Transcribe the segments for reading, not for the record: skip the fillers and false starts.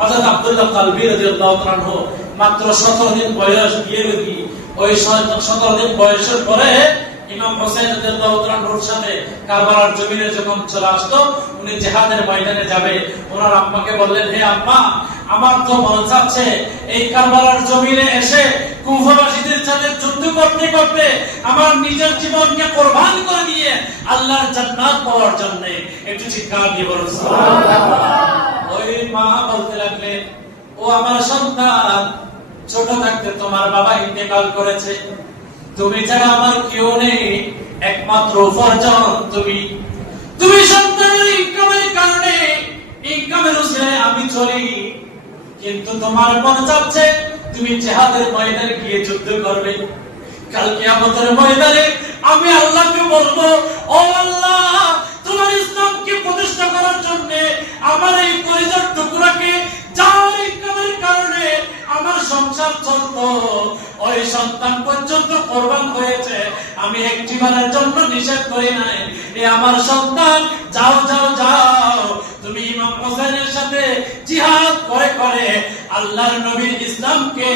হযরত আব্দুল্লাহ কালবি রাদিয়াল্লাহু তাআলা আনহু মাত্র 17 দিন বয়স বিয়ের ওই 17 দিন বয়সের পরে ইমাম হোসেন রাদিয়াল্লাহু তাআলা আনহুর সাথে কারবালার জমিনে যখন চলে আসলো, উনি জিহাদের ময়দানে যাবে, ওনার আম্মাকে বললেন, হে আম্মা, আমার তো মন চাচ্ছে এই কারবালার জমিনে এসে কুফাবাসীদের সাথে যুদ্ধ করতে করতে আমার নিজের জীবনকে কুরবান করে দিয়ে আল্লাহর জান্নাত পাওয়ার জন্য। একটু চিৎকার দিয়ে বলুন সুবহানাল্লাহ। ওই মা বলতে লাগলেন, ও আমার সন্তান, ছোট থাকতে তোমার বাবা ইন্তেকাল করেছে, তুমি ছাড়া আমার কেউ নেই, একমাত্র উপার্জন তুমি সন্তানের ইনকামের কারণে, ইনকামের উসিলায় আমি চলি, কিন্তু তোমার মন চাচ্ছে তুমি জিহাদের ময়দানে গিয়ে যুদ্ধ করবে। কাল কিয়ামতের ময়দানে আমি আল্লাহকে বলবো, ও আল্লাহ, তোমার ইসলামকে প্রতিষ্ঠা করার জন্য আমার এই কলিজার টুকরাকে যার ইনকামের কারণে আমার সংসার চলতো, ওই সন্তান পর্যন্ত কোরবান হয়েছে, আমি একটিবারের জন্য নিষেধ করি নাই, এ আমার সন্তান, যাও যাও যাও, তুমি ইমাম হোসেনের সাথে জিহাদ করে করে আল্লাহর নবীর ইসলামকে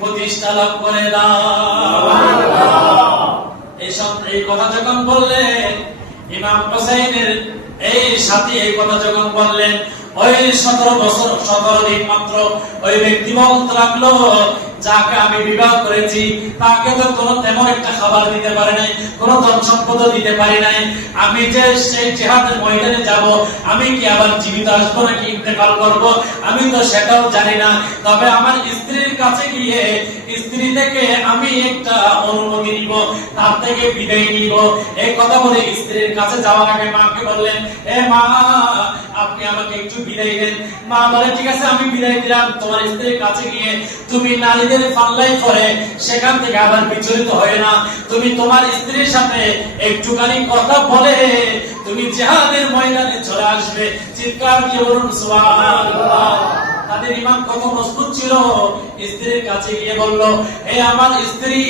প্রতিষ্ঠা লাভ করে দাও। এই কথা যখন বললেন, ইমাম হোসেনের এই সাথী এই কথা যখন বললেন, ওই 17 দিন মাত্র ওই ব্যক্তি বলতে লাগলো, যাকে আমি বিবাহ করেছি তাকে তো কোনো তেমন একটা খাবার দিতে পারি নাই, কোনো ধন সম্পদ দিতে পারি নাই, আমি যে সেই জিহাদের ময়দানে যাব, আমি কি আবার জীবিত আসবো নাকি ইন্তেকাল করব, আমি তো সেটাও জানি না, তবে আমার স্ত্রীর কাছে গিয়ে স্ত্রী থেকে আমি একটা অনুমতি নিব, তার থেকে বিদায় নিব। এই কথা বলে স্ত্রীর কাছে যাওয়ার আগে মাকে বললেন, এ মা, আপনি আমাকে একটু বিদায় দেন। মা বলে, ঠিক আছে, আমি বিদায় দিলাম, তোমার স্ত্রীর কাছে গিয়ে তুমি নারীদের পাল্লাই করে সেখান থেকে আবার বিচলিত হয় না, তুমি তোমার স্ত্রীর সাথে একটুখানি কথা বলে তুমি জিহাদের ময়দানে চলে আসবে। চিৎকার দিয়ে বলুন সুবহানাল্লাহ। তাদের ঈমান কত মজবুত ছিল, স্ত্রীর কাছে গিয়ে বলল, হে আমার স্ত্রী,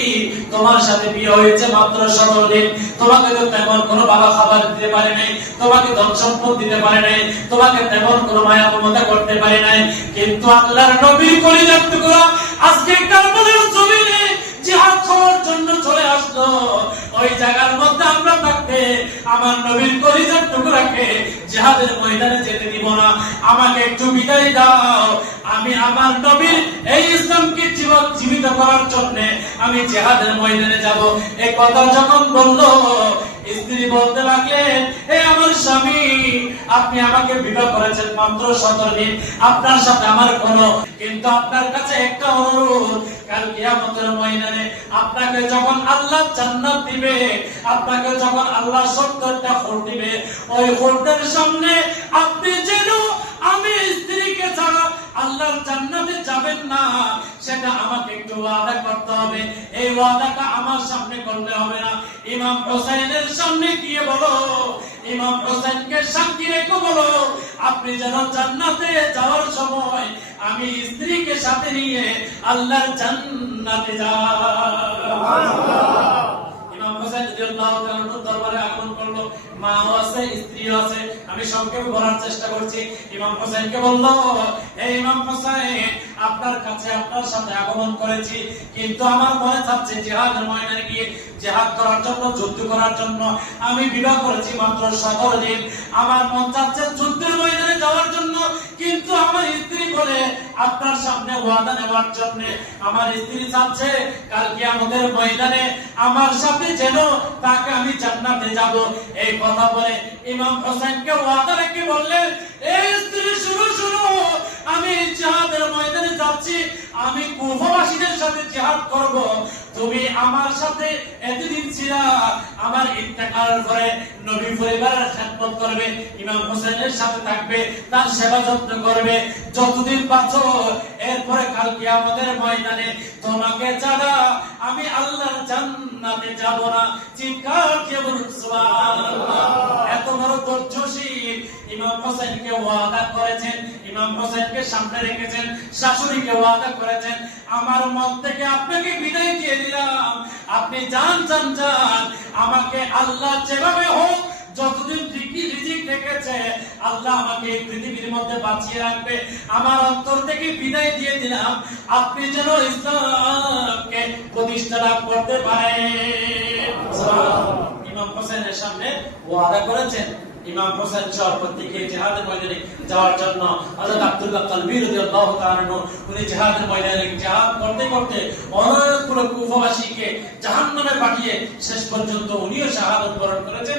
তোমার সাথে বিয়ে হয়েছে মাত্র 17 দিন, তোমাকে তো তেমন কোনো ভালো খাবার দিতে পারে নাই, তোমাকে ধন সম্পদ দিতে পারে নাই, তোমাকে তেমন কোনো মায়া মমতা করতে পারে নাই, কিন্তু আল্লাহর নবীর কলিজার টুকরা আজকে কারবালার জমিনে জিহাদ করার জন্য চলে আসলো। ওই জায়গার মধ্যে আমরা থাকতে আমার নবীর কলিজার টুকরাকে জিহাদের ময়দানে যেতে দিব না, আমাকে একটু বিদায় দাও, আমি আমার নবীর এই ইসলামকে জীবিত করার জন্য আমি জিহাদের ময়দানে যাব। এই কথা যখন বললো, স্ত্রী বলতে লাগলেন, হে আমার স্বামী, আপনি আমাকে বিবাহ করেছেন মাত্র 17 দিন, আপনার সাথে আমার কোনো, কিন্তু আপনার কাছে একটা অনুরোধ, কাল কিয়ামতের ময়দানে আপনাকে যখন আল্লাহ জান্নাত দিবে, আপনাকে যখন আল্লাহ 70টা হোর দিবে, ওই হোরদের সামনে আপনি যেন আমি স্ত্রীকে ছাড়া আল্লাহর জান্নাতে যাবেন না, সেটা আমাকে একটু ওয়াদা করতে হবে। এই ওয়াদাটা আমার সামনে করলে হবে না, ইমাম হোসেনের সামনে গিয়ে বলো, ইমাম হোসেনকে সাক্ষী রেখে বলো, আপনি যেন জান্নাতে যাওয়ার সময় আমি স্ত্রীকে সাথে নিয়ে আল্লাহর জান্নাতে যান। ইমাম হোসেন রাদিয়াল্লাহু তাআলা দরবারে আগমন করলো, মা আছে, স্ত্রী আছে, আমি সংক্ষেপে বলার চেষ্টা করছি। ইমাম হোসেনকে বলল, হে ইমাম হোসেন, আপনার কাছে আপনার সাথে আগমন করেছি, কিন্তু আমার মনে চাচ্ছে জিহাদের ময়দানে গিয়ে জিহাদ করার জন্য, যুদ্ধ করার জন্য। আমি বিবাহ করেছি মাত্র 17 দিন, আমার মন চাচ্ছে যুদ্ধের ময়দানে যাওয়ার জন্য, কিন্তু আমার স্ত্রী বলে আপনার সামনে ওয়াদা নেওয়ার জন্য। আমার স্ত্রী চাচ্ছে কাল কিয়ামতের ময়দানে আমার সাথে যেন তাকে আমি জান্নাতে যাব। এই কথা বলে ইমাম হোসেনকে ওয়াদা রেখে বললেন, এই স্ত্রী শুনো শুনো, আমি জিহাদের ময়দানে যাচ্ছি, আমি কুফাবাসীদের সাথে জিহাদ করব, তুমি আমার সাথে এতদিন ছিল, আমার ইন্তেকালের পরে নবী পরিবারের খেদমত করবে, ইমাম হোসেনের সাথে থাকবে, তার সেবা যত্ন করবে যতদিন বাঁচো, এরপরে কাল কিয়ামতের ময়দানে তোমাকে ছাড়া আমি আল্লাহর জান্নাতে যাব না। চিৎকার দিয়ে বলুন সুবহানাল্লাহ। এত বড় ধৈর্যশীল ইমাম হোসেনকে ওয়াদা করেছেন, ইমাম হোসেনকে সামনে রেখেছেন, শাশুড়িকে ওয়াদা করেছেন, আমার মন থেকে আপনাকে বিদায় দিয়ে দিলাম, আপনি যান যান যান, আমাকে আল্লাহ যেভাবে হোক যতদিন রিজিক থেকেছে, আল্লাহ আমাকে এই পৃথিবীর মধ্যে বাঁচিয়ে রাখবে, আমার অন্তর থেকে বিদায় দিয়ে দিলাম, আপনি যেন ইসলামকে প্রতিষ্ঠা লাভ করতে পারেন। ইমাম হোসেনের সামনে ওয়াদা করেছেন। ইমাম হোসেন সর্বদিকে জিহাদের ময়দানে যাওয়ার জন্য হযরত আব্দুল্লাহ কালবি রাদিয়াল্লাহু তাআলা আনহু উনি জিহাদের ময়দানে জিহাদ করতে করতে অনেকগুলো কুফাবাসীকে জাহান্নামে পাঠিয়ে শেষ পর্যন্ত উনিও শাহাদাত বরণ করেছেন।